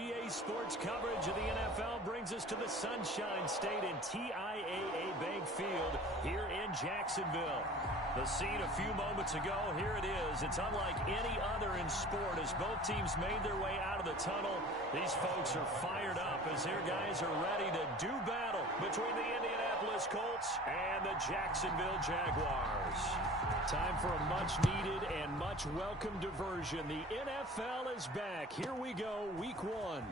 EA Sports coverage of the NFL brings us to the Sunshine State and TIAA Bank Field here in Jacksonville. The scene a few moments ago, here it is. It's unlike any other in sport as both teams made their way out of the tunnel. These folks are fired up as their guys are ready to do battle between the Indianapolis Colts and the Jacksonville Jaguars. Time for a much-needed and much-welcome diversion. The NFL is back. Here we go, Week 1.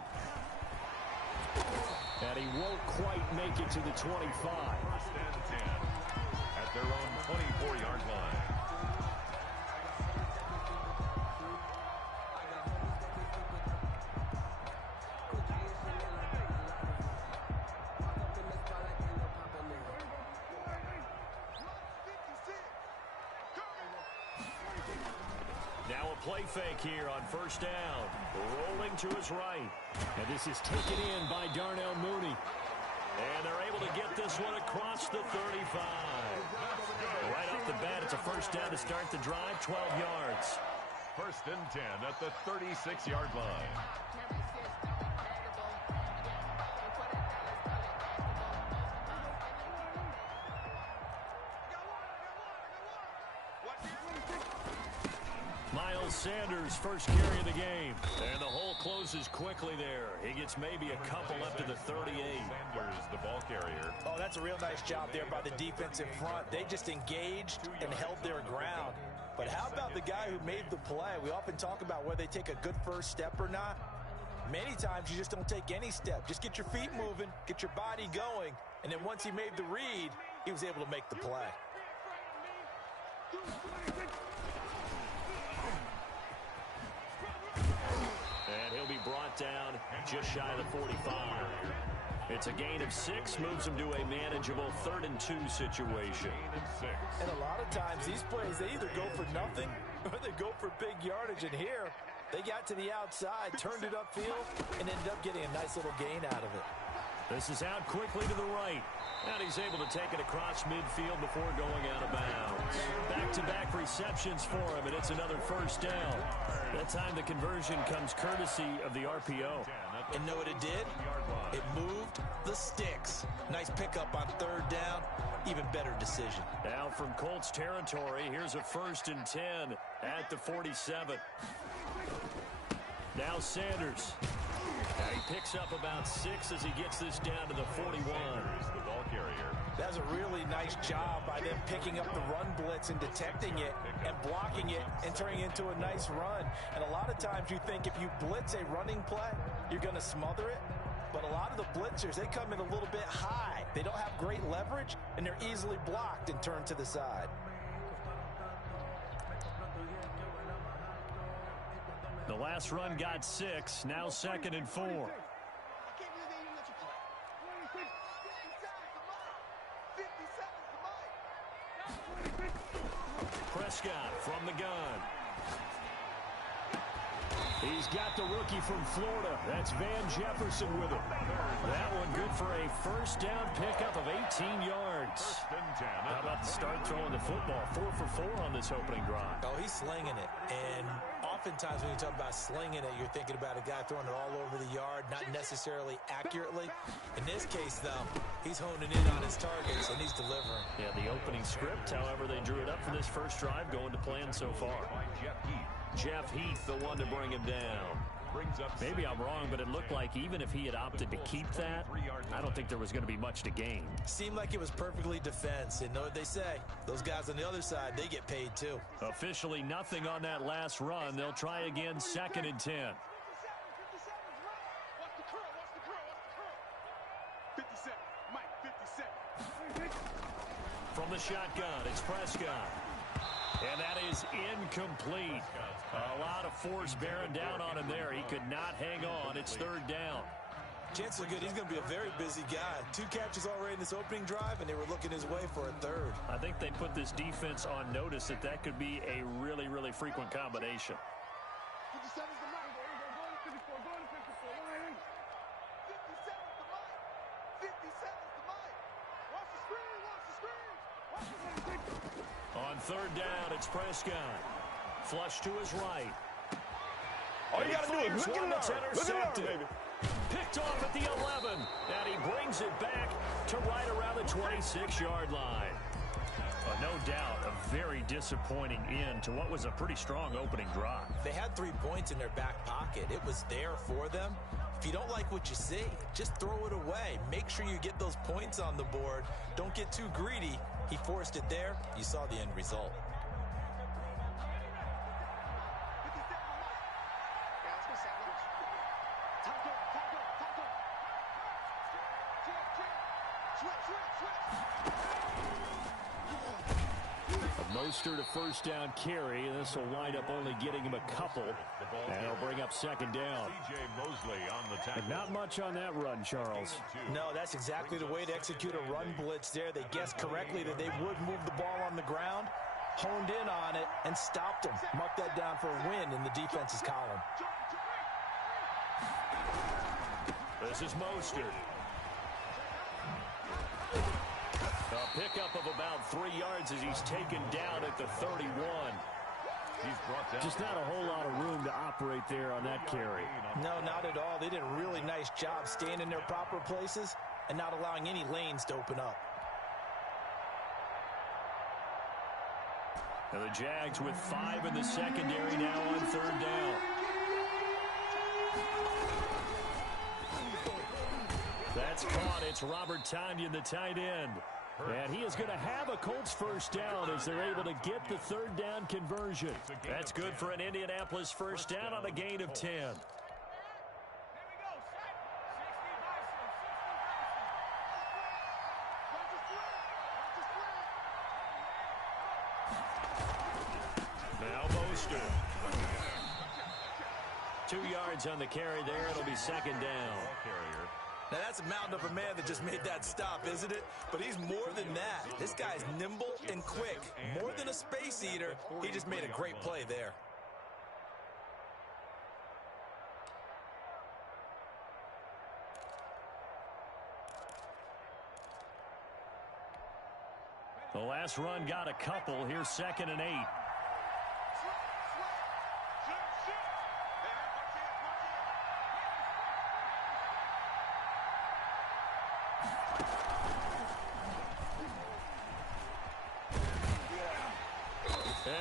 And he won't quite make it to the 25. First and 10 at their own 24-yard line. Now a play fake here on first down. Rolling to his right. And this is taken in by Darnell Mooney. And they're able to get this one across the 35. Right off the bat, it's a first down to start the drive, 12 yards. First and 10 at the 36-yard line. Miles Sanders, first carry of the game. And the hole closes quickly there. He gets maybe a couple up to the 38. Sanders, the ball carrier. Oh, that's a real nice job there by the defense in front. They just engaged and held their ground. But how about the guy who made the play? We often talk about whether they take a good first step or not. Many times you just don't take any step. Just get your feet moving, get your body going, and then once he made the read, he was able to make the play. And he'll be brought down just shy of the 45. It's a gain of 6, moves him to a manageable 3rd and 2 situation. And a lot of times these plays, they either go for nothing or they go for big yardage. And here, they got to the outside, turned it upfield, and ended up getting a nice little gain out of it. This is out quickly to the right. And he's able to take it across midfield before going out of bounds. Back-to-back receptions for him, and it's another first down. That time the conversion comes courtesy of the RPO. And know what it did? It moved the sticks. Nice pickup on 3rd down. Even better decision. Now from Colts territory, here's a 1st and 10 at the 47. Now Sanders. Now he picks up about 6 as he gets this down to the 41. The ball carrier. That's a really nice job by them picking up the run blitz and detecting it and blocking it and turning it into a nice run. And a lot of times you think if you blitz a running play, you're going to smother it. But a lot of the blitzers, they come in a little bit high. They don't have great leverage, and they're easily blocked and turned to the side. The last run got 6, now 2nd and 4. Prescott from the gun. He's got the rookie from Florida. That's Van Jefferson with him. That one good for a first down pickup of 18 yards. How about the start throwing the football? 4 for 4 on this opening drive. Oh, he's slinging it. And oftentimes when you talk about slinging it, you're thinking about a guy throwing it all over the yard, not necessarily accurately. In this case, though, he's honing in on his targets, and he's delivering. Yeah, the opening script, however, they drew it up for this first drive, going to plan so far. Jeff Heath, the one to bring him down. Maybe I'm wrong, but it looked like even if he had opted to keep that, I don't think there was going to be much to gain. Seemed like it was perfectly defense. And know what they say? Those guys on the other side, they get paid too. Officially nothing on that last run. They'll try again, 2nd and 10. From the shotgun, it's Prescott. And that is incomplete. A lot of force bearing down on him there. He could not hang on. It's 3rd down. Chances are good he's going to be a very busy guy. 2 catches already in this opening drive, and they were looking his way for a 3rd. I think they put this defense on notice that that could be a really, really frequent combination. 57 is the mic. Go to 54. Go to 54. 57 is the mic. 57 is the mic. Watch the screen. Watch the screen. Watch the screen. On 3rd down, it's Prescott. Flush to his right. All you got to do is look and learn. Look and learn, baby. Picked off at the 11, and he brings it back to right around the 26-yard line. No doubt, a very disappointing end to what was a pretty strong opening drive. They had 3 points in their back pocket. It was there for them. If you don't like what you see, just throw it away. Make sure you get those points on the board. Don't get too greedy. He forced it there. You saw the end result. Mostert a first down carry. This will wind up only getting him a couple. And it'll bring up second down. Mosley on the tackle. And not much on that run, Charles. No, that's exactly the way to execute a run blitz there. They guessed correctly that they would move the ball on the ground, honed in on it, and stopped them. Mark that down for a win in the defense's column. This is Mostert. A pickup of about 3 yards as he's taken down at the 31. He's brought down. Just not a whole lot of room to operate there on that carry. No, not at all. They did a really nice job staying in their proper places and not allowing any lanes to open up. Now the Jags with 5 in the secondary now on third down. That's caught. It's Robert Tonyan, the tight end. And he is going to have a Colts first down as they're able to get the third down conversion. That's good for an Indianapolis first down on a gain of 10. Now Mostert. 2 yards on the carry there. It'll be second down. Now, that's a mountain of a man that just made that stop, isn't it? But he's more than that. This guy's nimble and quick. More than a space eater, he just made a great play there. The last run got a couple. Here's 2nd and 8.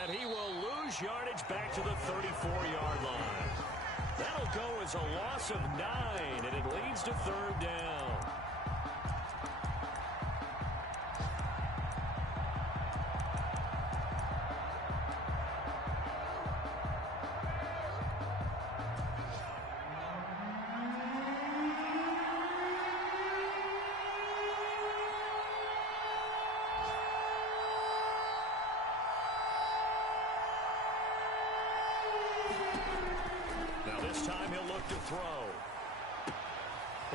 And he will lose yardage back to the 34-yard line. That'll go as a loss of 9, and it leads to third down. This time he'll look to throw.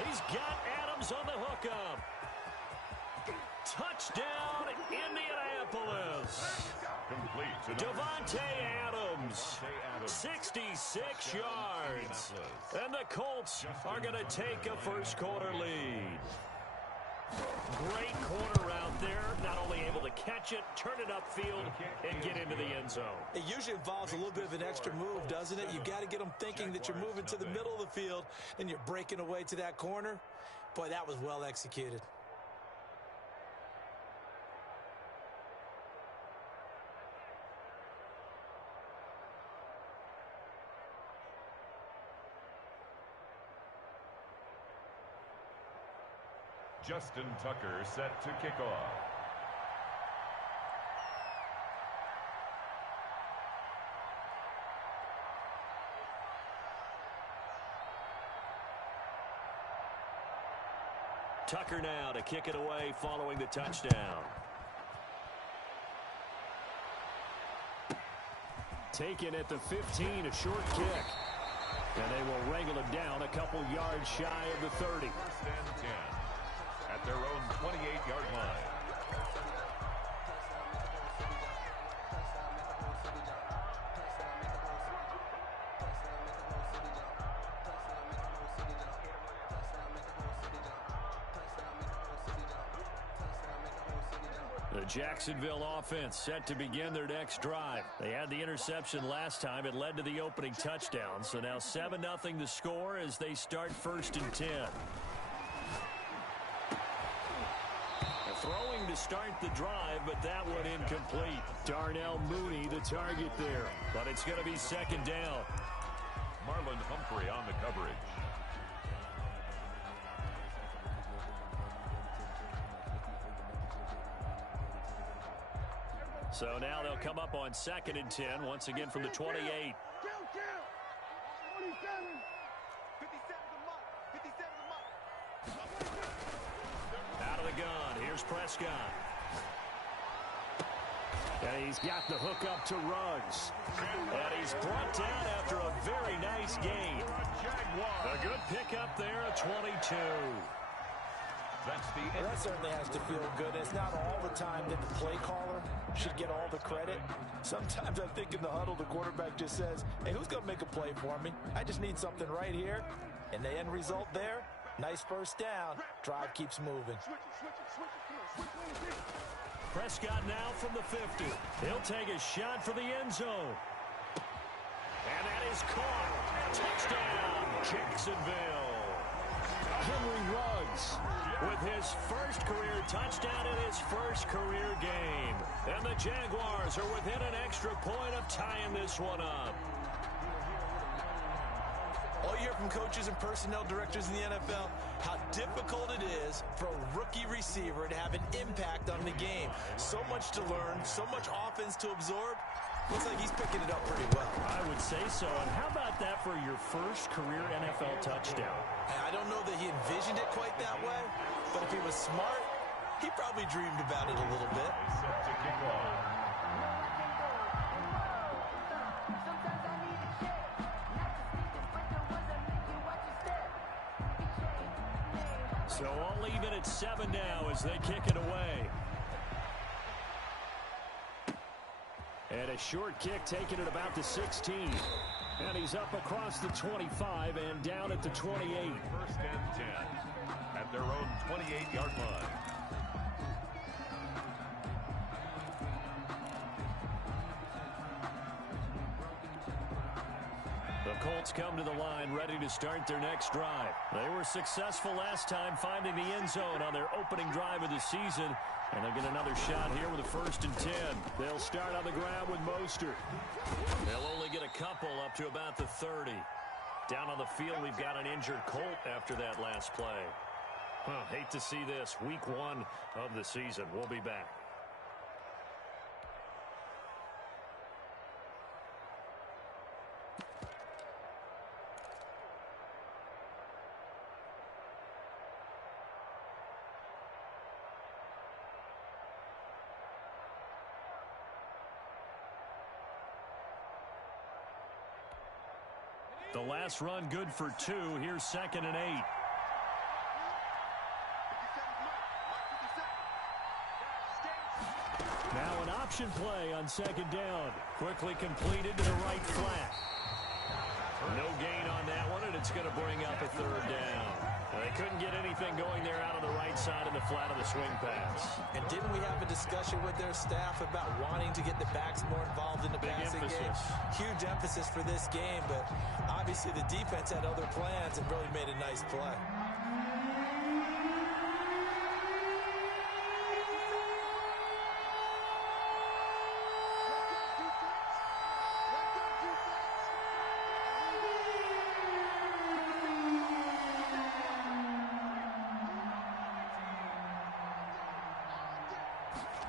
He's got Adams on the hookup. Touchdown, Indianapolis. Complete. Davante Adams, 66 yards. And the Colts are going to take a first quarter lead. Great corner out there, not only able to catch it, turn it upfield, and get into the end zone. It usually involves a little bit of an extra move, doesn't it? You've got to get them thinking that you're moving to the middle of the field, and you're breaking away to that corner. Boy, that was well executed. Justin Tucker set to kick off. Tucker now to kick it away following the touchdown. Taken at the 15, a short kick. And they will wrangle him down a couple yards shy of the 30. First and 10 at their own 28-yard line. The Jacksonville offense set to begin their next drive. They had the interception last time. It led to the opening touchdown. So now 7-0 the score as they start 1st and 10. Throwing to start the drive, but that one incomplete. Darnell Mooney the target there, but it's going to be 2nd down. Marlon Humphrey on the coverage. So now they'll come up on 2nd and 10, once again from the 28. 27. 57 the mark. 57 the mark. Out of the gun, here's Prescott. And he's got the hook up to Ruggs. And he's brought down after a very nice gain. A good pickup there, a 22. Well, that certainly has to feel good. It's not all the time that the play caller should get all the credit. Sometimes I think in the huddle, the quarterback just says, hey, who's going to make a play for me? I just need something right here. And the end result there, nice 1st down. Drive keeps moving. Prescott now from the 50. He'll take a shot for the end zone. And that is caught. Touchdown, Jacksonville. Henry Ruggs with his 1st career touchdown in his 1st career game. And the Jaguars are within an extra point of tying this one up. All you hear from coaches and personnel directors in the NFL, how difficult it is for a rookie receiver to have an impact on the game. So much to learn, so much offense to absorb. Looks like he's picking it up pretty well. I would say so. And how about that for your 1st career NFL touchdown? I don't know that he envisioned it quite that way, but if he was smart, he probably dreamed about it a little bit. Set to kick off. So all even at 7 now as they kick it away. And a short kick taken at about the 16. And he's up across the 25 and down at the 28. 1st and 10 at their own 28-yard line. The Colts come to the line ready to start their next drive. They were successful last time finding the end zone on their opening drive of the season. And they'll get another shot here with a 1st and 10. They'll start on the ground with Mostert. They'll only get a couple up to about the 30. Down on the field, we've got an injured Colt after that last play. Hate to see this. Week 1 of the season. We'll be back. The last run good for 2. Here's 2nd and 8. Now an option play on 2nd down. Quickly completed to the right flat. No gain on that one, and it's going to bring up a 3rd down. They couldn't get anything going there out on the right side of the flat of the swing pass. And didn't we have a discussion with their staff about wanting to get the backs more involved in the passing game? Huge emphasis for this game, but obviously the defense had other plans and really made a nice play.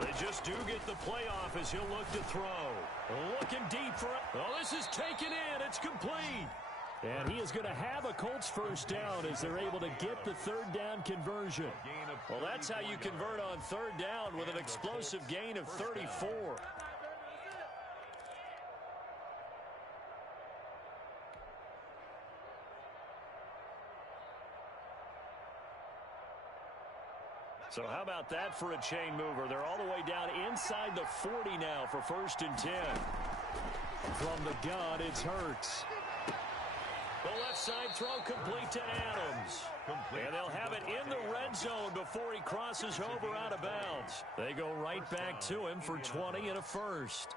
They just do get the playoff as he'll look to throw. Looking deep for it. Oh, this is taken in. It's complete. And he is going to have a Colts 1st down as they're able to get the 3rd down conversion. Well, that's how you convert on 3rd down with an explosive gain of 34. So how about that for a chain mover? They're all the way down inside the 40 now for 1st and 10. From the gun, it's Hurts. The left outside throw complete to Adams. And they'll have it in the red zone before he crosses over out of bounds. They go right back to him for 20 and a first.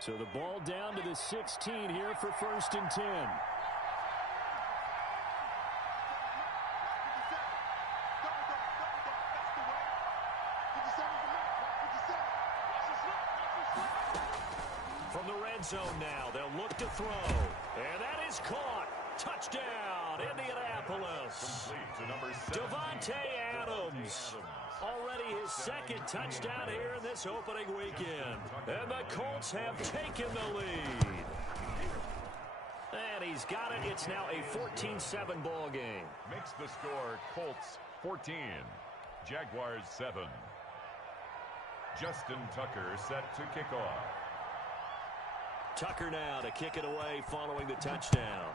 So the ball down to the 16 here for 1st and 10. From the red zone now, they'll look to throw. And that is caught. Touchdown, Indianapolis. Davante Adams. Already his second touchdown here in this opening weekend. And the Colts have taken the lead. And he's got it. It's now a 14-7 ball game. Makes the score Colts 14, Jaguars 7. Justin Tucker set to kick off. Tucker now to kick it away following the touchdown.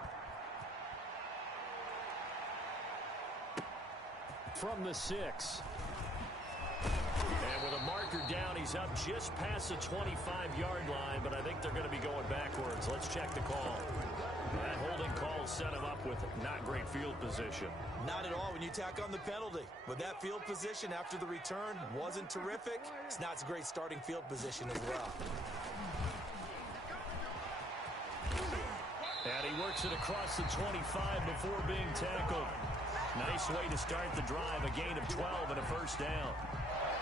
From the 6. And with a marker down, he's up just past the 25-yard line, but I think they're going to be going backwards. Let's check the call. That holding call set him up with not great field position. Not at all when you tack on the penalty. But that field position after the return wasn't terrific. It's not a great starting field position as well. And he works it across the 25 before being tackled. Nice way to start the drive, a gain of 12 and a first down.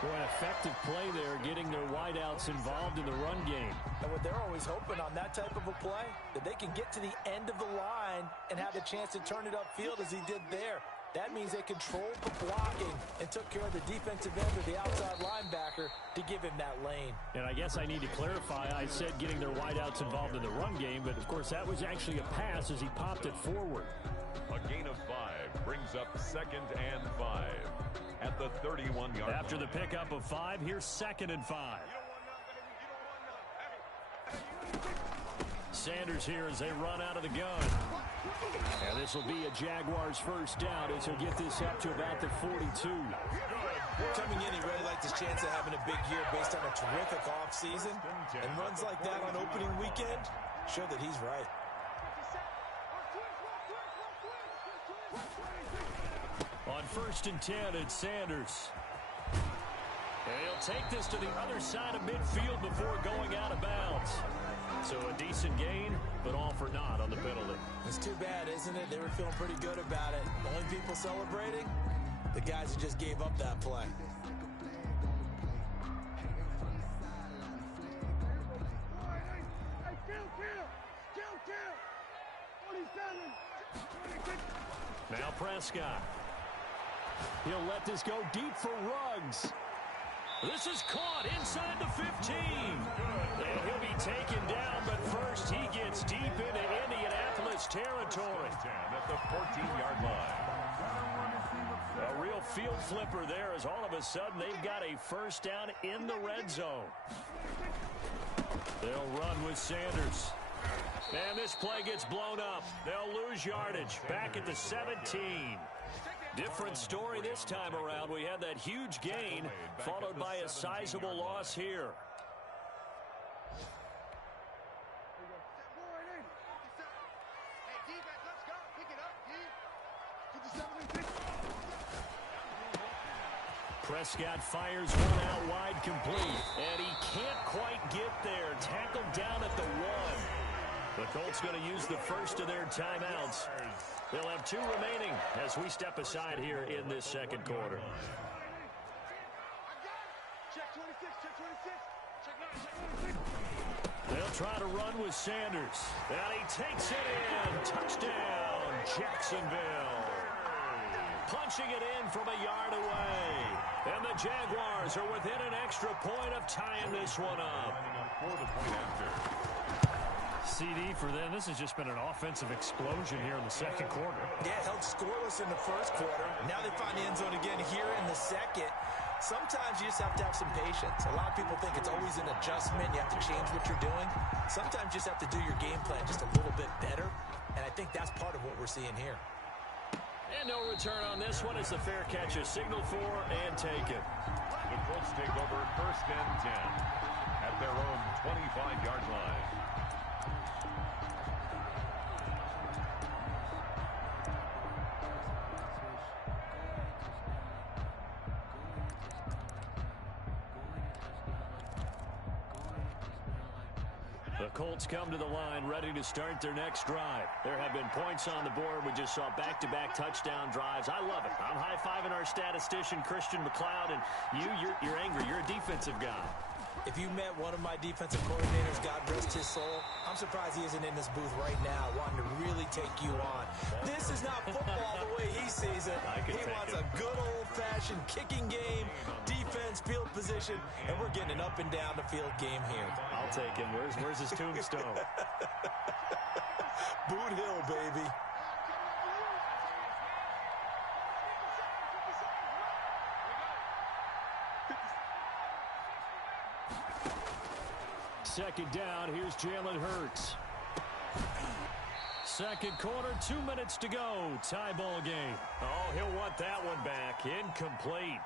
Boy, an effective play there, getting their wideouts involved in the run game. And what they're always hoping on that type of a play, that they can get to the end of the line and have a chance to turn it upfield as he did there. That means they controlled the blocking and took care of the defensive end of the outside linebacker to give him that lane. And I guess I need to clarify, I said getting their wideouts involved in the run game, but of course that was actually a pass as he popped it forward. A gain of 5 brings up 2nd and 5 at the 31-yard line. After the pickup of 5, here's 2nd and 5. Sanders here as they run out of the gun. And this will be a Jaguars first down as he'll get this up to about the 42. Coming in, he really liked his chance of having a big year based on a terrific offseason. And runs like that on opening weekend show that he's right. On 1st and 10, it's Sanders. And he'll take this to the other side of midfield before going out of bounds. So a decent gain, but all for naught on the penalty. It's too bad, isn't it? They were feeling pretty good about it. The only people celebrating, the guys who just gave up that play. Now Prescott. He'll let this go deep for Ruggs. This is caught inside the 15. And he'll be taken down, but first he gets deep into Indianapolis territory. At the 14-yard line. A real field flipper there as all of a sudden they've got a first down in the red zone. They'll run with Sanders. And this play gets blown up. They'll lose yardage back at the 17. Different story this time around. We had that huge gain followed by a sizable loss here. Prescott fires one out wide complete. And he can't quite get there. Tackled down at the 1. The Colts going to use the first of their timeouts. They'll have 2 remaining as we step aside here in this second quarter. They'll try to run with Sanders. And he takes it in. Touchdown, Jacksonville. Punching it in from a yard away. And the Jaguars are within an extra point of tying this one up. For the point after. CD for them. This has just been an offensive explosion here in the second quarter. Yeah, held scoreless in the first quarter. Now they find the end zone again here in the second. Sometimes you just have to have some patience. A lot of people think it's always an adjustment. You have to change what you're doing. Sometimes you just have to do your game plan just a little bit better. And I think that's part of what we're seeing here. And no return on this one as the fair catch is signaled for and taken. The Colts take over 1st and 10 at their own 25-yard line. The Colts come to the line ready to start their next drive. There have been points on the board. We just saw back-to-back touchdown drives. I love it. I'm high-fiving our statistician, Christian McLeod, and you're angry. You're a defensive guy. If you met one of my defensive coordinators, God rest his soul, I'm surprised he isn't in this booth right now wanting to really take you on. This is not football the way he sees it. He wants a good old-fashioned kicking game, defense, field position, and we're getting an up and down the field game here. I'll take him. Where's his tombstone? Boot Hill, baby. Second down, here's Jalen Hurts. Second quarter, 2 minutes to go. Tie ball game. Oh, he'll want that one back. Incomplete.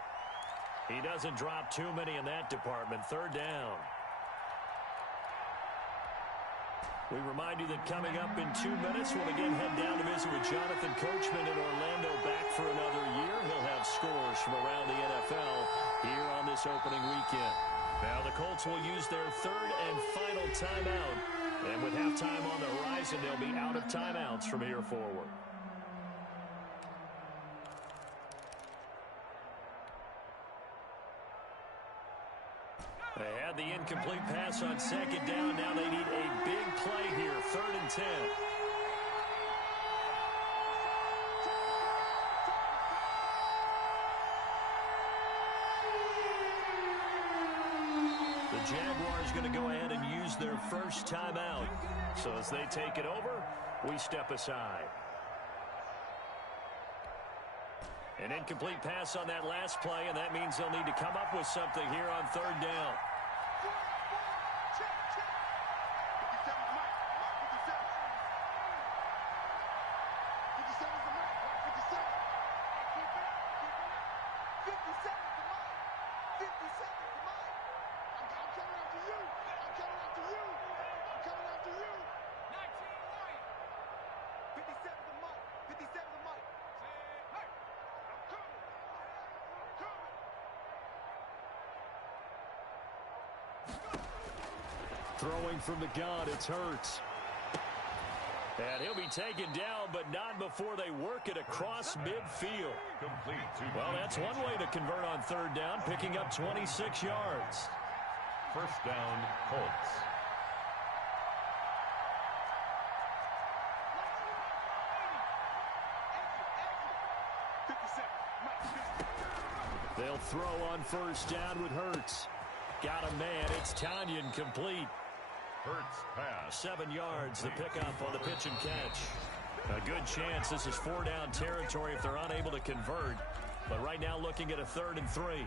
He doesn't drop too many in that department. Third down. We remind you that coming up in 2 minutes, we'll again head down to visit with Jonathan Coachman in Orlando, back for another year. He'll have scores from around the NFL here on this opening weekend. Now the Colts will use their third and final timeout. And with halftime on the horizon, they'll be out of timeouts from here forward. They had the incomplete pass on second down. Now they need a big play here. 3rd and 10. The Jaguars going to go ahead and use their first timeout. So as they take it over, we step aside. An incomplete pass on that last play, and that means they'll need to come up with something here on 3rd down. Throwing from the gun, it's Hurts. And he'll be taken down, but not before they work it across midfield. Well, that's one way to convert on 3rd down, picking up 26 yards. 1st down, Colts. They'll throw on 1st down with Hurts. Got a man. It's Tanyan complete. Hurts pass. 7 yards, the pickup on the pitch and catch. A good chance this is 4-down territory if they're unable to convert. But right now looking at a 3rd and 3.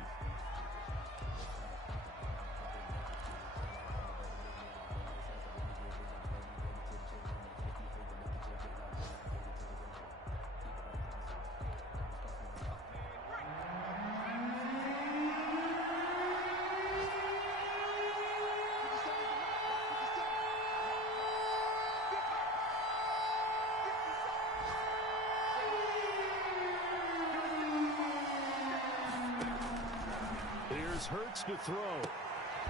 Hurts to throw.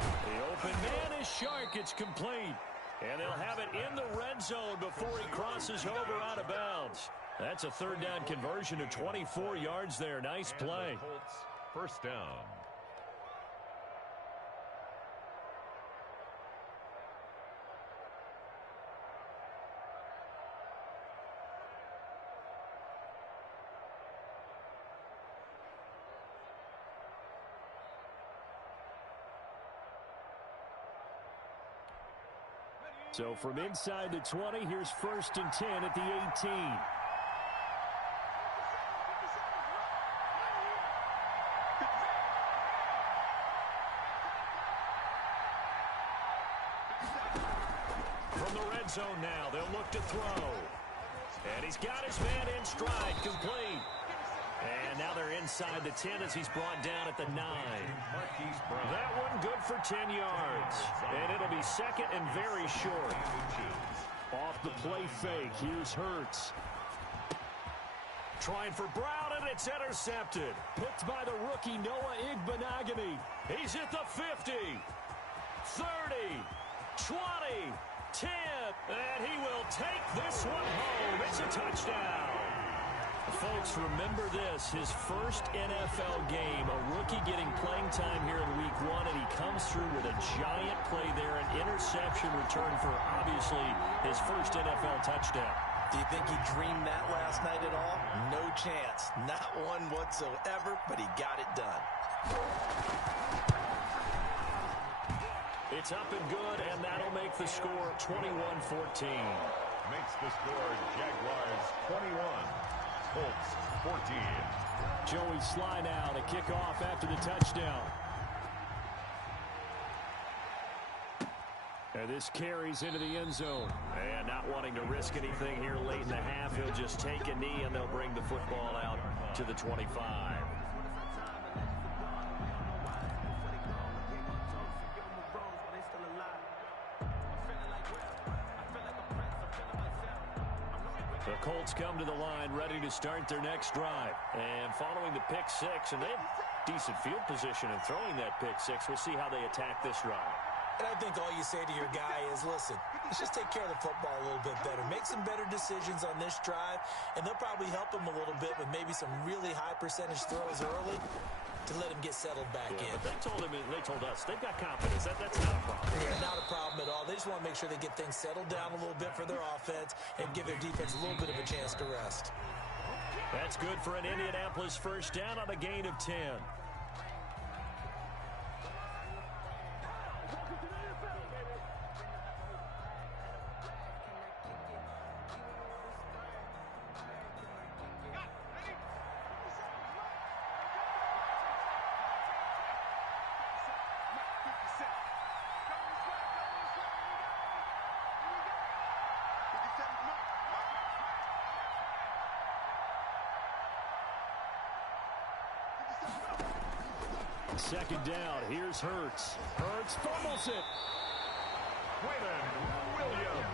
The open man is Shark. It's complete. And they'll have it in the red zone before he crosses over out of bounds. That's a 3rd down conversion of 24 yards there. Nice play. Colts, 1st down. So from inside the 20, here's 1st and 10 at the 18. From the red zone now, they'll look to throw. And he's got his man in stride, complete. And now they're inside the 10 as he's brought down at the 9. That one good for 10 yards. And it'll be second and very short. Off the play fake, here's Hurts. Trying for Brown, and it's intercepted. Picked by the rookie Noah Igbenogany. He's at the 50, 30, 20, 10, and he will take this one home. It's a touchdown. Folks, remember this, his first NFL game, a rookie getting playing time here in week 1, and he comes through with a giant play there, an interception return for obviously his first NFL touchdown. Do you think he dreamed that last night at all? No chance. Not one whatsoever, but he got it done. It's up and good, and that'll make the score 21-14. Makes the score Jaguars 21, Colts 14. Joey Sly now to kick off after the touchdown. And this carries into the end zone. And not wanting to risk anything here late in the half, he'll just take a knee, and they'll bring the football out to the 25. The Colts come to the line, ready to start their next drive. And following the pick six, and they have decent field position in throwing that pick six. We'll see how they attack this drive. And I think all you say to your guy is, listen, let's just take care of the football a little bit better. Make some better decisions on this drive, and they'll probably help him a little bit with maybe some really high percentage throws early to let him get settled back in. But they told us they've got confidence. That's not a problem. Yeah, not a problem at all. They just want to make sure they get things settled down a little bit for their offense and give their defense a little bit of a chance to rest. That's good for an Indianapolis first down on a gain of 10. Second down, here's Hurts. Hurts fumbles it. Quinton Williams.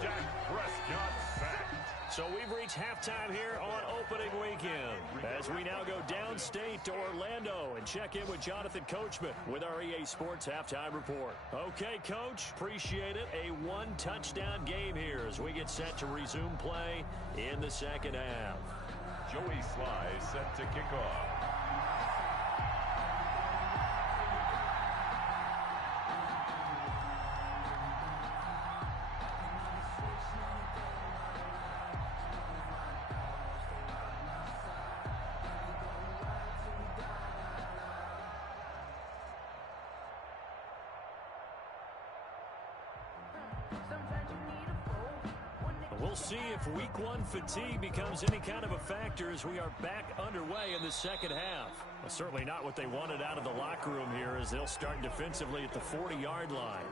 Dak Prescott sacked. So we've reached halftime here on opening weekend as we now go downstate to Orlando and check in with Jonathan Coachman with our EA Sports Halftime Report. Okay, Coach, appreciate it. A one-touchdown game here as we get set to resume play in the second half. Joey Sly set to kick off. We'll see if week 1 fatigue becomes any kind of a factor as we are back underway in the second half. Well, certainly not what they wanted out of the locker room here as they'll start defensively at the 40-yard line.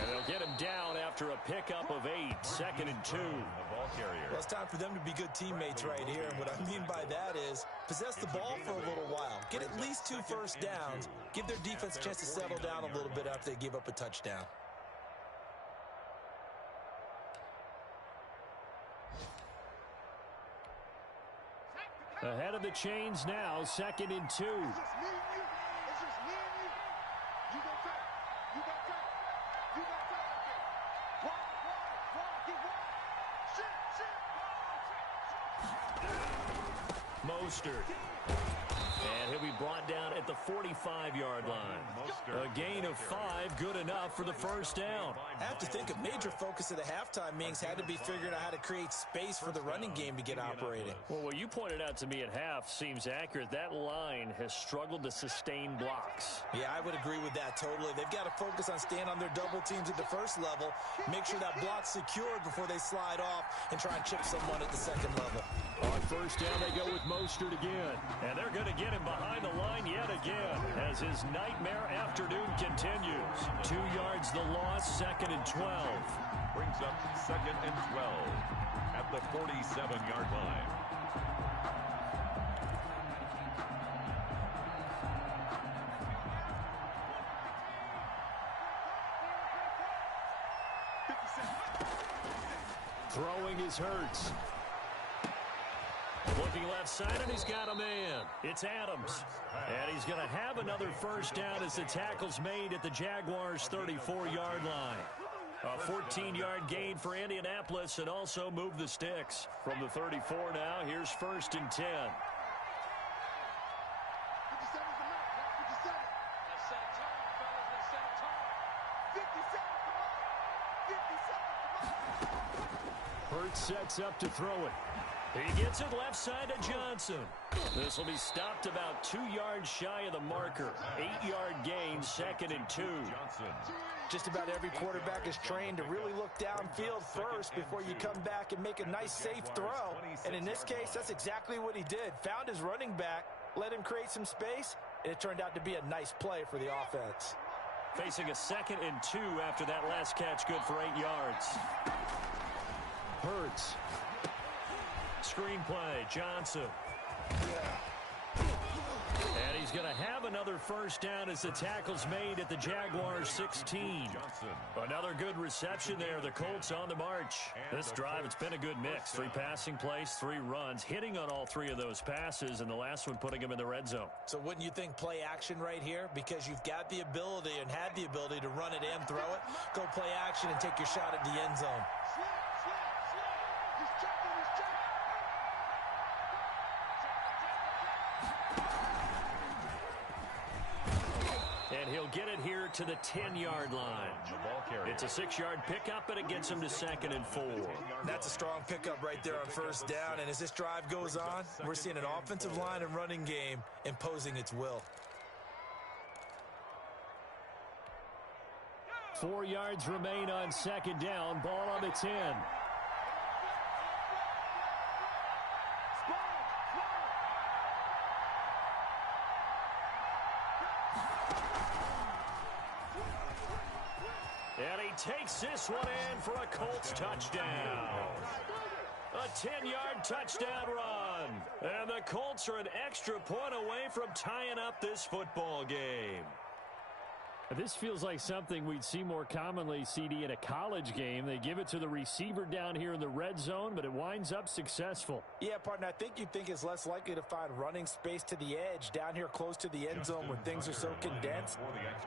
And they'll get him down after a pickup of 8, 2nd and 2. The ball carrier. Well, it's time for them to be good teammates right here. And what I mean by that is possess the ball for a little while. Get at least 2 first downs. Give their defense a chance to settle down a little bit after they give up a touchdown. Ahead of the chains now, 2nd and 2. It's just me and you. It's just me and you. You got time. You got time. You got time out there. Wide. Get wide. Shit. Mostert. And he'll be brought down at the 45-yard line. A gain of 5, good enough for the first down. I have to think a major focus of the halftime meetings had to be figuring out how to create space for the running game to get operating. Well, what you pointed out to me at half seems accurate. That line has struggled to sustain blocks. Yeah, I would agree with that totally. They've got to focus on staying on their double teams at the first level, make sure that block's secured before they slide off and try and chip someone at the second level. On first down, they go with Mostert again. And they're going to get him behind the line yet again as his nightmare afternoon continues. 2 yards the loss, 2nd and 12. Brings up 2nd and 12 at the 47-yard line. Throwing is Hurts. Looking left side, and he's got a man. It's Adams. And he's going to have another first down as the tackle's made at the Jaguars' 34-yard line. A 14-yard gain for Indianapolis and also move the sticks. From the 34 now, here's 1st and 10. 57 is the mark. 57. Let's set a tone, fellas. Let's set a tone. 57 is the mark. 57 is the mark. Hurts sets up to throw it. He gets it left side to Johnson. This will be stopped about 2 yards shy of the marker. 8-yard gain, 2nd and 2. Just about every quarterback is trained to really look downfield first before you come back and make a nice, safe throw. And in this case, that's exactly what he did. Found his running back, let him create some space, and it turned out to be a nice play for the offense. Facing a 2nd and 2 after that last catch, good for 8 yards. Hurts. Screen play, Johnson. And he's going to have another first down as the tackle's made at the Jaguars' 16. Another good reception there. The Colts on the march. This drive, it's been a good mix. 3 passing plays, 3 runs, hitting on all 3 of those passes, and the last one putting him in the red zone. So wouldn't you think play action right here? Because you've got the ability and had the ability to run it and throw it. Go play action and take your shot at the end zone. And he'll get it here to the 10-yard line. It's a 6-yard pickup, and it gets him to 2nd and 4. That's a strong pickup right there on first down. And as this drive goes on, we're seeing an offensive line and running game imposing its will. 4 yards remain on 2nd down. Ball on the 10. And he takes this one in for a Colts touchdown. A 10-yard touchdown run. And the Colts are an extra point away from tying up this football game. This feels like something we'd see more commonly, CD, in a college game. They give it to the receiver down here in the red zone, but it winds up successful. Yeah, partner, I think you'd think it's less likely to find running space to the edge down here close to the end zone when things are so condensed.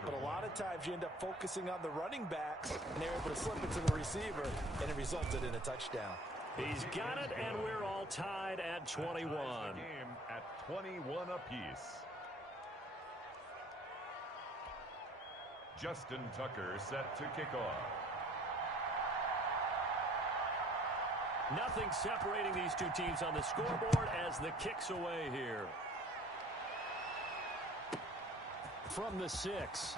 But a lot of times you end up focusing on the running backs, and they're able to slip it to the receiver, and it resulted in a touchdown. He's got it, and we're all tied at 21. Game at 21 apiece. Justin Tucker set to kick off. Nothing separating these two teams on the scoreboard as the kick's away here. From the 6.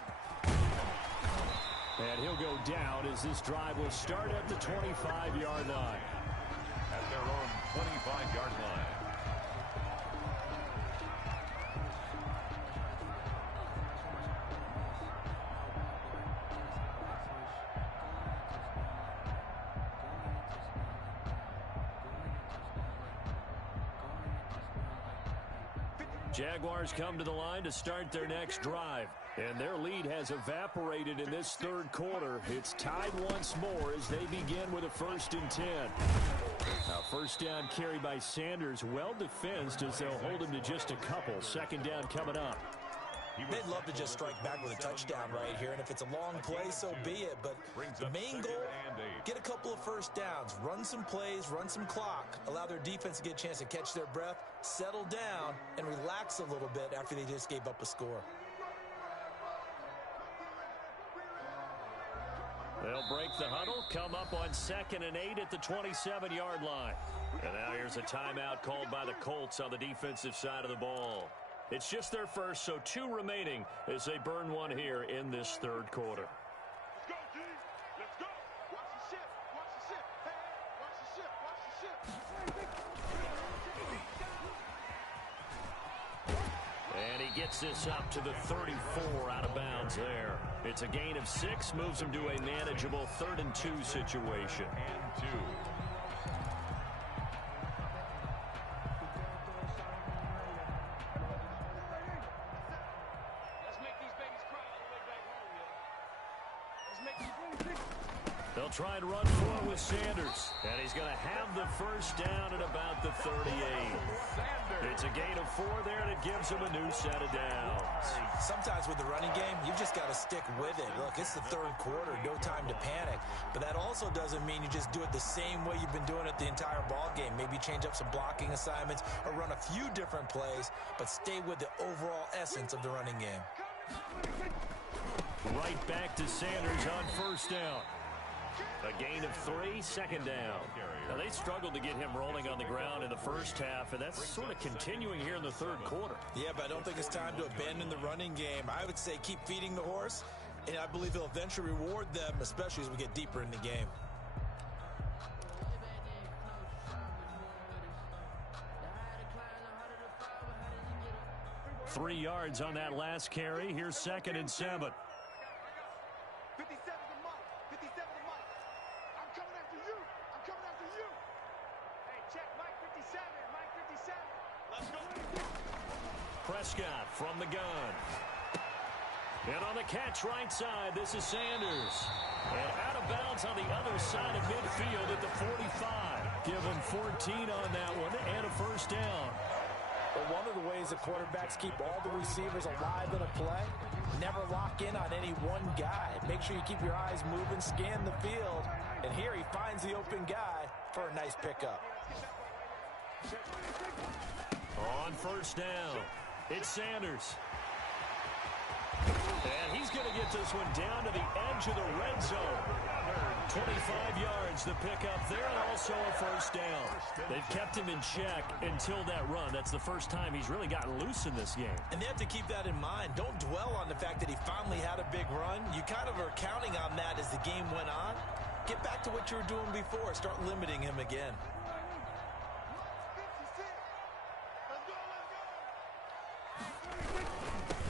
And he'll go down as this drive will start at the 25-yard line. At their own 25-yard line. Jaguars come to the line to start their next drive. And their lead has evaporated in this third quarter. It's tied once more as they begin with a 1st and 10. Now, first down carry by Sanders, well defensed as they'll hold him to just a couple. 2nd down coming up. They'd love to just strike back with a touchdown right here, and if it's a long play, so be it. But the main goal, get a couple of first downs, run some plays, run some clock, allow their defense to get a chance to catch their breath, settle down, and relax a little bit after they just gave up a score. They'll break the huddle, come up on 2nd and 8 at the 27-yard line. And now here's a timeout called by the Colts on the defensive side of the ball. It's just their first, so 2 remaining as they burn one here in this third quarter. Let's go, G. Let's go. Watch the ship. Watch the ship. Hey, watch the ship. Watch the ship. And he gets this up to the 34 out of bounds there. It's a gain of 6, moves him to a manageable 3rd and 2 situation. And 2. They'll try and run for it with Sanders. And he's going to have the first down at about the 38. It's a gain of 4 there, and it gives him a new set of downs. Sometimes with the running game, you've just got to stick with it. Look, it's the third quarter, no time to panic. But that also doesn't mean you just do it the same way you've been doing it the entire ball game. Maybe change up some blocking assignments or run a few different plays, but stay with the overall essence of the running game. Right back to Sanders on first down. A gain of 3, 2nd down. Now, they struggled to get him rolling on the ground in the first half, and that's sort of continuing here in the third quarter. Yeah, but I don't think it's time to abandon the running game. I would say keep feeding the horse, and I believe he'll eventually reward them, especially as we get deeper in the game. Three yards on that last carry. Here's 2nd and 7. 57 to Mike. 57 to Mike. I'm coming after you. I'm coming after you. Hey, check Mike 57. Mike 57. Let's go. Prescott from the gun. And on the catch right side, this is Sanders. And out of bounds on the other side of midfield at the 45. Give him 14 on that one and a first down. Well, one of the ways that quarterbacks keep all the receivers alive in a play, never lock in on any one guy. Make sure you keep your eyes moving, scan the field, and here he finds the open guy for a nice pickup. On first down, it's Sanders. And he's going to get this one down to the edge of the red zone. 25 yards the pickup there, and also a first down. They've kept him in check until that run. That's the first time he's really gotten loose in this game. And they have to keep that in mind. Don't dwell on the fact that he finally had a big run. You kind of are counting on that as the game went on. Get back to what you were doing before. Start limiting him again.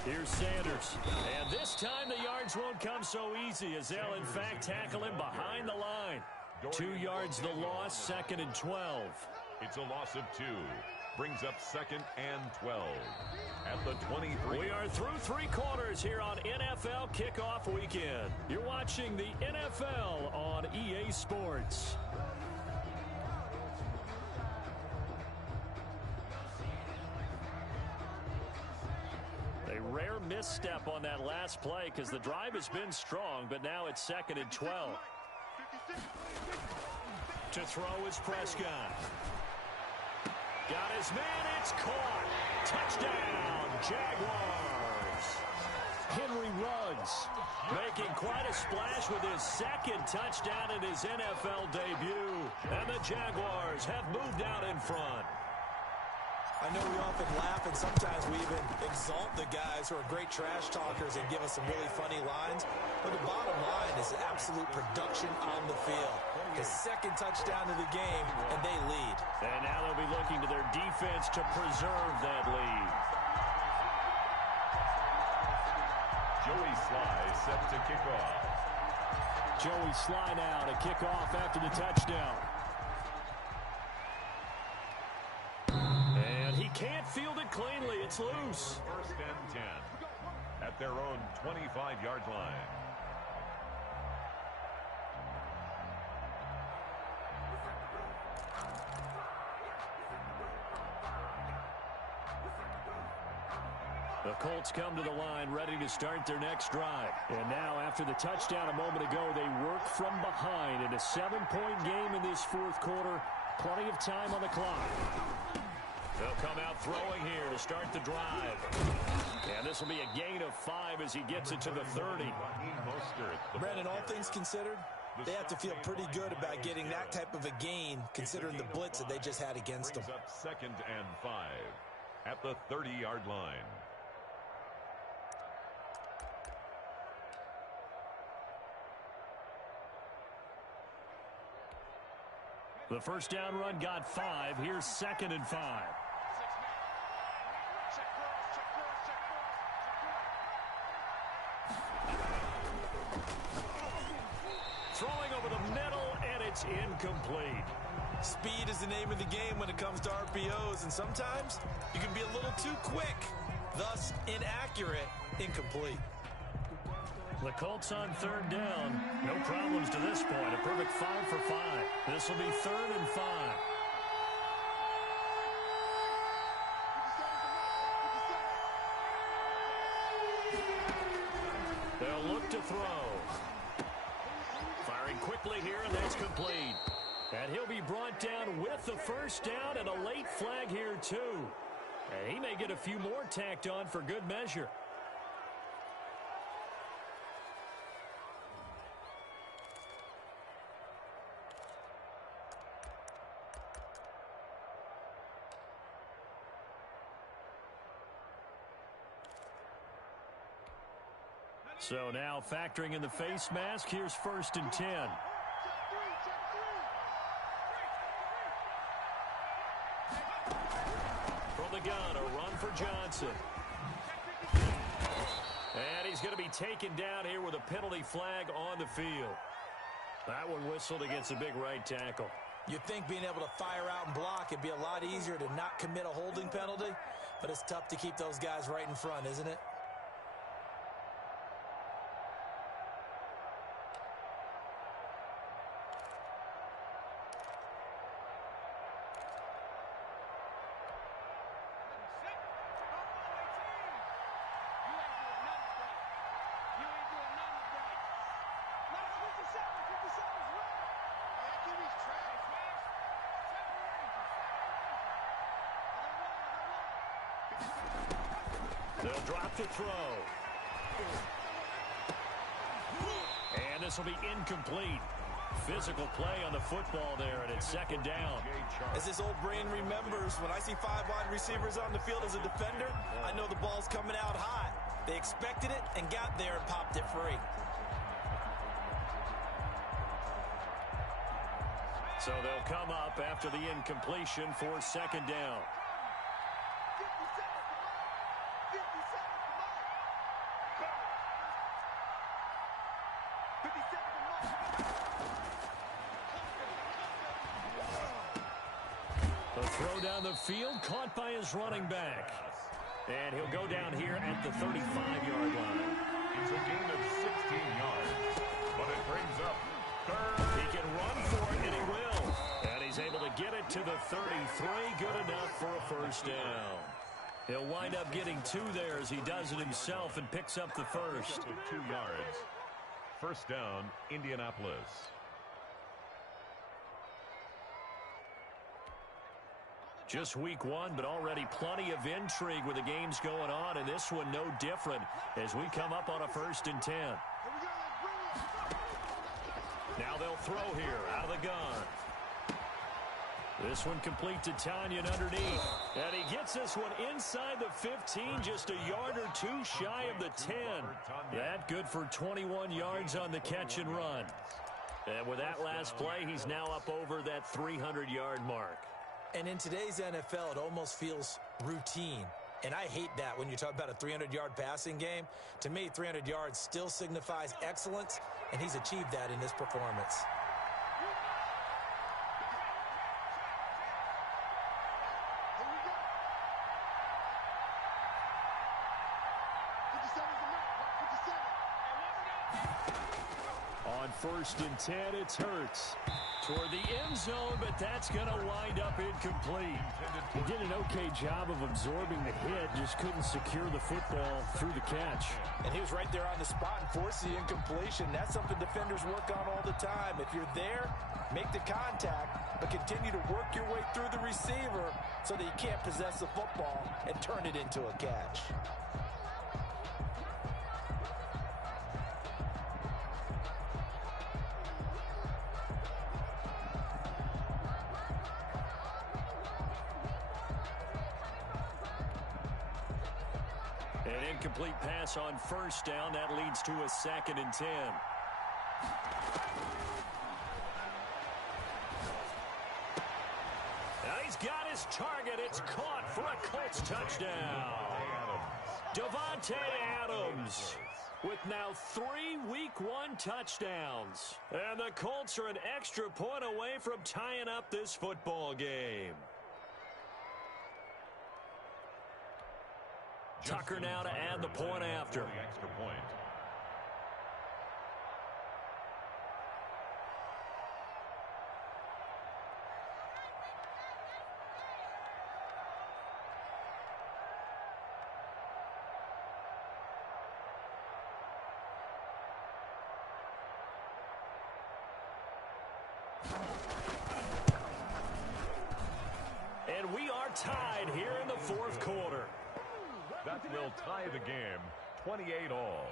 Here's Sanders. And this time the yards won't come so easy as they'll, in fact, tackle him behind the line. 2 yards the loss, 2nd and 12. It's a loss of 2. Brings up 2nd and 12. At the 23. We are through 3 quarters here on NFL Kickoff Weekend. You're watching the NFL on EA Sports. A rare misstep on that last play because the drive has been strong, but now it's 2nd and 12. To throw is Prescott. Got his man, it's caught. Touchdown, Jaguars. Henry Ruggs making quite a splash with his 2nd touchdown in his NFL debut. And the Jaguars have moved out in front. I know we often laugh, and sometimes we even exalt the guys who are great trash talkers and give us some really funny lines. But the bottom line is absolute production on the field. His 2nd touchdown of the game, and they lead. And now they'll be looking to their defense to preserve that lead. Joey Sly set to kick off. Joey Sly now to kick off after the touchdown. Can't field it cleanly. It's loose. 1st and 10 at their own 25-yard line. The Colts come to the line ready to start their next drive. And now, after the touchdown a moment ago, they work from behind in a 7-point game in this fourth quarter. Plenty of time on the clock. They'll come out throwing here to start the drive. And this will be a gain of 5 as he gets it to the 30. Brandon, all things considered, they have to feel pretty good about getting that type of a gain, considering the blitz that they just had against them. Up 2nd and 5 at the 30-yard line. The first down run got 5. Here's 2nd and 5. Throwing over the middle, and it's incomplete. Speed is the name of the game when it comes to RPOs, and sometimes you can be a little too quick, thus inaccurate, incomplete. The Colts on 3rd down. No problems to this point. A perfect 5 for 5. This will be 3rd and 5. They'll look to throw. Firing quickly here, and that's complete. And he'll be brought down with the first down and a late flag here, too. And he may get a few more tacked on for good measure. So now factoring in the face mask, here's 1st and 10. From the gun, a run for Johnson. And he's going to be taken down here with a penalty flag on the field. That one whistled against a big right tackle. You'd think being able to fire out and block it'd be a lot easier to not commit a holding penalty, but it's tough to keep those guys right in front, isn't it? They'll drop the throw. And this will be incomplete. Physical play on the football there, and it's 2nd down. As this old brain remembers, when I see 5 wide receivers on the field as a defender, I know the ball's coming out hot. They expected it and got there and popped it free. So they'll come up after the incompletion for 2nd down. The throw down the field, caught by his running back. And he'll go down here at the 35-yard line. It's a gain of 16 yards, but it brings up 3rd. He can run for it, and he will. And he's able to get it to the 33. Good enough for a first down. He'll wind up getting 2 there as he does it himself and picks up the first. 2 yards. First down, Indianapolis. Just week 1, but already plenty of intrigue with the games going on, and this one no different as we come up on a 1st and 10. Now they'll throw here out of the gun. This one complete to Tanyan underneath. And he gets this one inside the 15, just a yard or 2 shy of the 10. That good for 21 yards on the catch and run. And with that last play, he's now up over that 300-yard mark. And in today's NFL, it almost feels routine. And I hate that when you talk about a 300-yard passing game. To me, 300 yards still signifies excellence, and he's achieved that in this performance. On 1st and 10, it's Hurts. toward the end zone, but that's going to wind up incomplete. He did an okay job of absorbing the hit, just couldn't secure the football through the catch. And he was right there on the spot and forced the incompletion. That's something defenders work on all the time. If you're there, make the contact, but continue to work your way through the receiver so that you can't possess the football and turn it into a catch. An incomplete pass on first down. That leads to a 2nd and 10. Now he's got his target. It's caught for a Colts touchdown. Davante Adams with now 3 Week 1 touchdowns. And the Colts are an extra point away from tying up this football game. Tucker now to add the point after. Extra point. And we are tied here in the 4th quarter. That will tie the game, 28 all.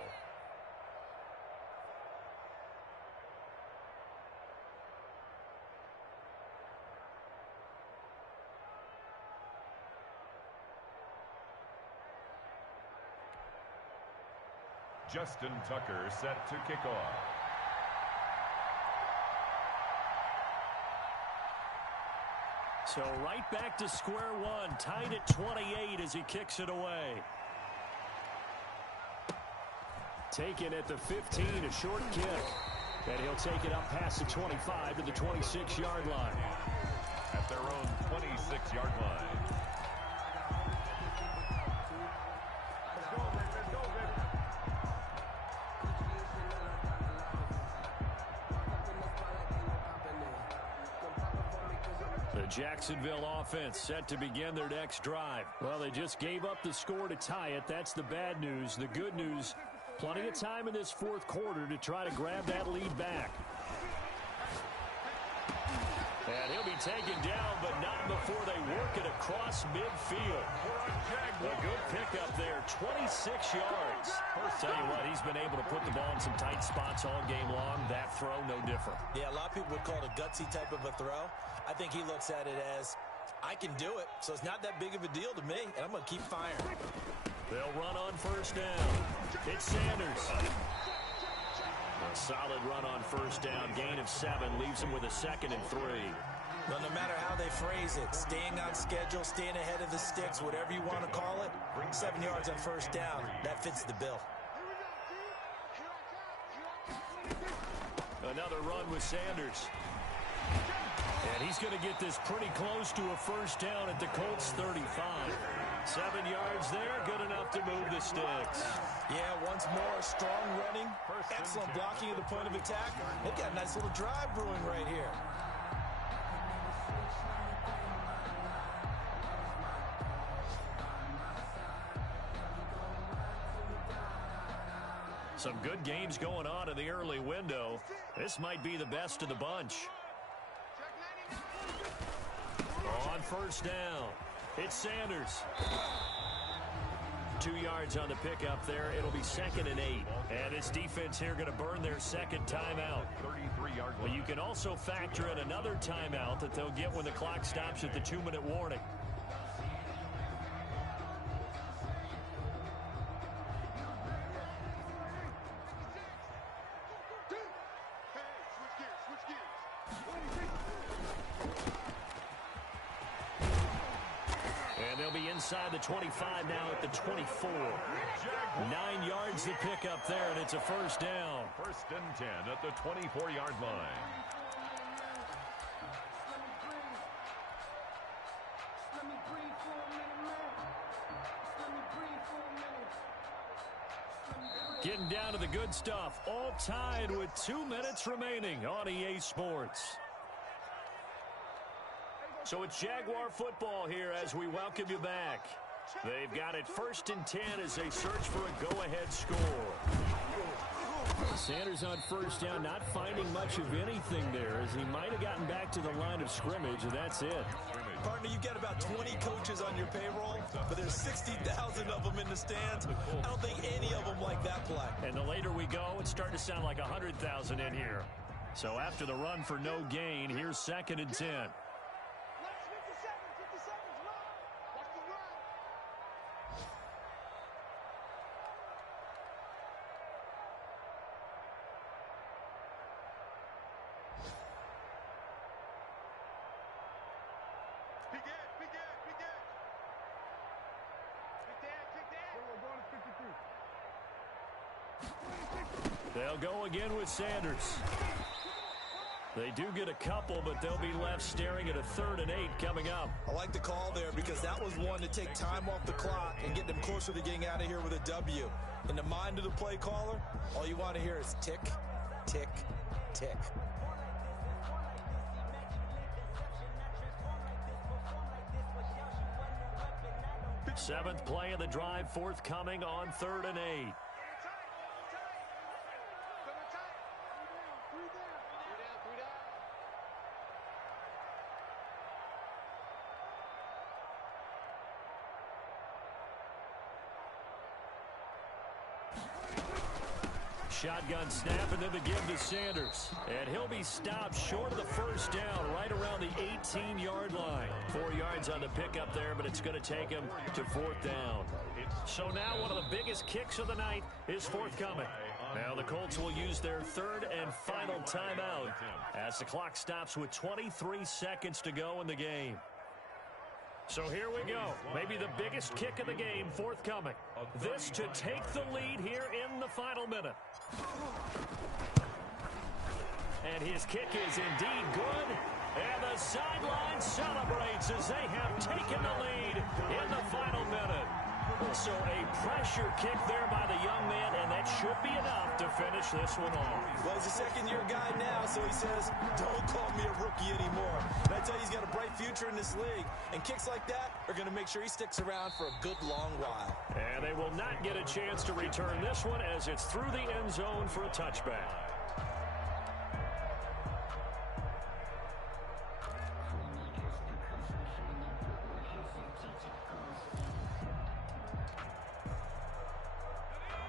Justin Tucker set to kick off. So right back to square one, tied at 28 as he kicks it away. Taken at the 15, a short kick. And he'll take it up past the 25 to the 26-yard line. At their own 26-yard line. The Jacksonville offense set to begin their next drive. Well, they just gave up the score to tie it. That's the bad news. The good news, plenty of time in this 4th quarter to try to grab that lead back. And he'll be taken down, but not before they work it across midfield. A good pickup there, 26 yards. Tell you what, he's been able to put the ball in some tight spots all game long. That throw, no different. Yeah, a lot of people would call it a gutsy type of a throw. I think he looks at it as, I can do it, so it's not that big of a deal to me, and I'm going to keep firing. They'll run on first down. It's Sanders. A solid run on first down. Gain of 7 leaves him with a 2nd and 3. Well, no matter how they phrase it, staying on schedule, staying ahead of the sticks, whatever you want to call it, 7 yards on first down, that fits the bill. Another run with Sanders. And he's going to get this pretty close to a first down at the Colts 35. 7 yards there, good enough to move the sticks. Yeah, once more, strong running, excellent blocking at the point of attack. They've got a nice little drive brewing right here. Some good games going on in the early window. This might be the best of the bunch. On first down, it's Sanders. 2 yards on the pickup there. It'll be 2nd and 8. And this defense here going to burn their 2nd timeout. 33-yard But line. you can also factor in another timeout that they'll get when the clock stops at the 2-minute warning. And they'll be inside the 25 now at the 24. 9 yards to pick up there, and it's a first down. 1st and 10 at the 24-yard line. Getting down to the good stuff. All tied with 2 minutes remaining on EA Sports. So it's Jaguar football here as we welcome you back. They've got it 1st and 10 as they search for a go-ahead score. Sanders on 1st down, not finding much of anything there as he might have gotten back to the line of scrimmage, and that's it. Partner, you got about 20 coaches on your payroll, but there's 60,000 of them in the stands. I don't think any of them like that play. And the later we go, it's starting to sound like 100,000 in here. So after the run for no gain, here's 2nd and 10. They'll go again with Sanders. They do get a couple, but they'll be left staring at a 3rd and 8 coming up. I like the call there because that was one to take time off the clock and get them closer to getting out of here with a W. In the mind of the play caller, all you want to hear is tick, tick, tick. 7th play of the drive forthcoming on 3rd and 8. Shotgun snap and then the give to Sanders. And he'll be stopped short of the 1st down right around the 18-yard line. 4 yards on the pickup there, but it's going to take him to 4th down. So now one of the biggest kicks of the night is forthcoming. Now the Colts will use their 3rd and final timeout as the clock stops with 23 seconds to go in the game. So here we go. Maybe the biggest kick of the game forthcoming. This to take the lead here in the final minute. And his kick is indeed good. And the sideline celebrates as they have taken the lead in the final minute. So a pressure kick there by the young man, and that should be enough to finish this one off. Well, he's a second-year guy now, so he says, don't call me a rookie anymore. And I tell you, he's got a bright future in this league. And kicks like that are going to make sure he sticks around for a good long while. And they will not get a chance to return this one as it's through the end zone for a touchback.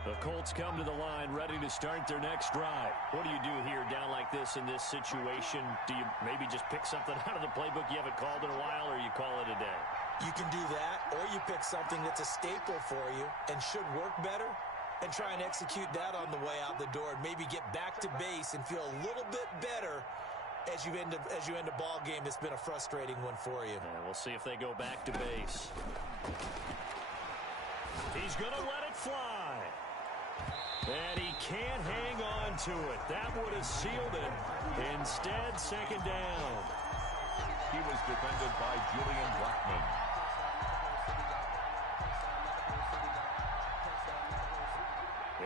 The Colts come to the line ready to start their next drive. What do you do here down like this in this situation? Do you maybe just pick something out of the playbook you haven't called in a while, or you call it a day? You can do that, or you pick something that's a staple for you and should work better and try and execute that on the way out the door and maybe get back to base and feel a little bit better as you end a ball game that's been a frustrating one for you. And we'll see if they go back to base. He's going to let it fly. And he can't hang on to it. That would have sealed it. Instead, 2nd down. He was defended by Julian Blackman.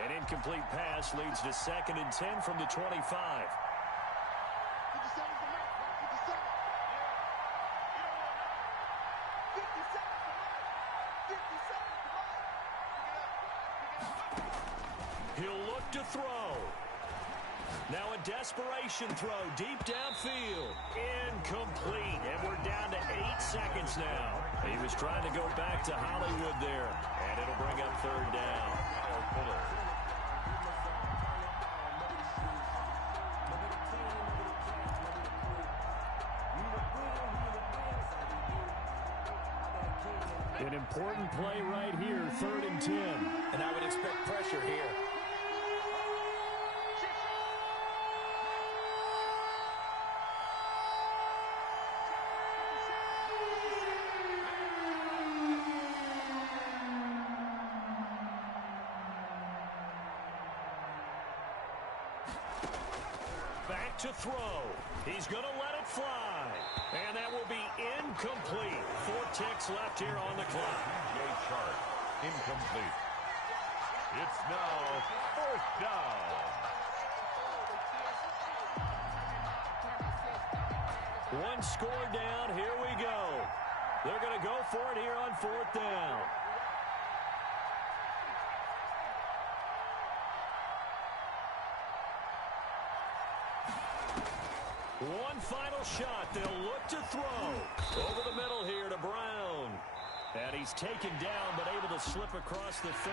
An incomplete pass leads to 2nd and 10 from the 25. He'll look to throw. Now a desperation throw deep downfield. Incomplete. And we're down to 8 seconds now. He was trying to go back to Hollywood there. And it'll bring up 3rd down. An important play right here, 3rd and 10. And I would expect pressure here. Back to throw. He's going to let it fly. And that will be incomplete. 4 ticks left here on the clock. Chart incomplete. It's now 4th down. One score down. Here we go. They're going to go for it here on 4th down. One final shot. They'll look to throw. Over the middle here to Brown. And he's taken down, but able to slip across the 35.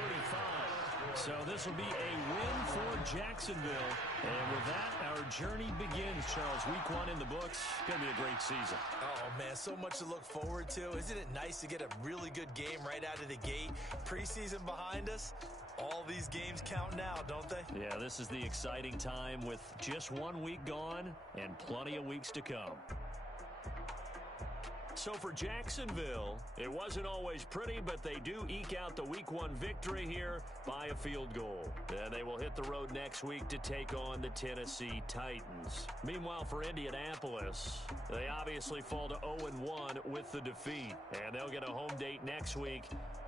So this will be a win for Jacksonville. And with that, our journey begins, Charles. Week 1 in the books. Going to be a great season. Oh, man, so much to look forward to. Isn't it nice to get a really good game right out of the gate? Preseason behind us. All these games count now, don't they? Yeah, this is the exciting time with just 1 week gone and plenty of weeks to come. So for Jacksonville, it wasn't always pretty, but they do eke out the Week 1 victory here by a field goal. And they will hit the road next week to take on the Tennessee Titans. Meanwhile, for Indianapolis, they obviously fall to 0-1 with the defeat. And they'll get a home date next week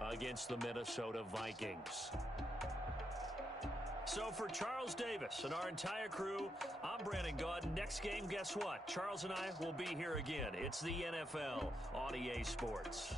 against the Minnesota Vikings. So for Charles Davis and our entire crew, I'm Brandon Gaudin. Next game, guess what? Charles and I will be here again. It's the NFL on EA Sports.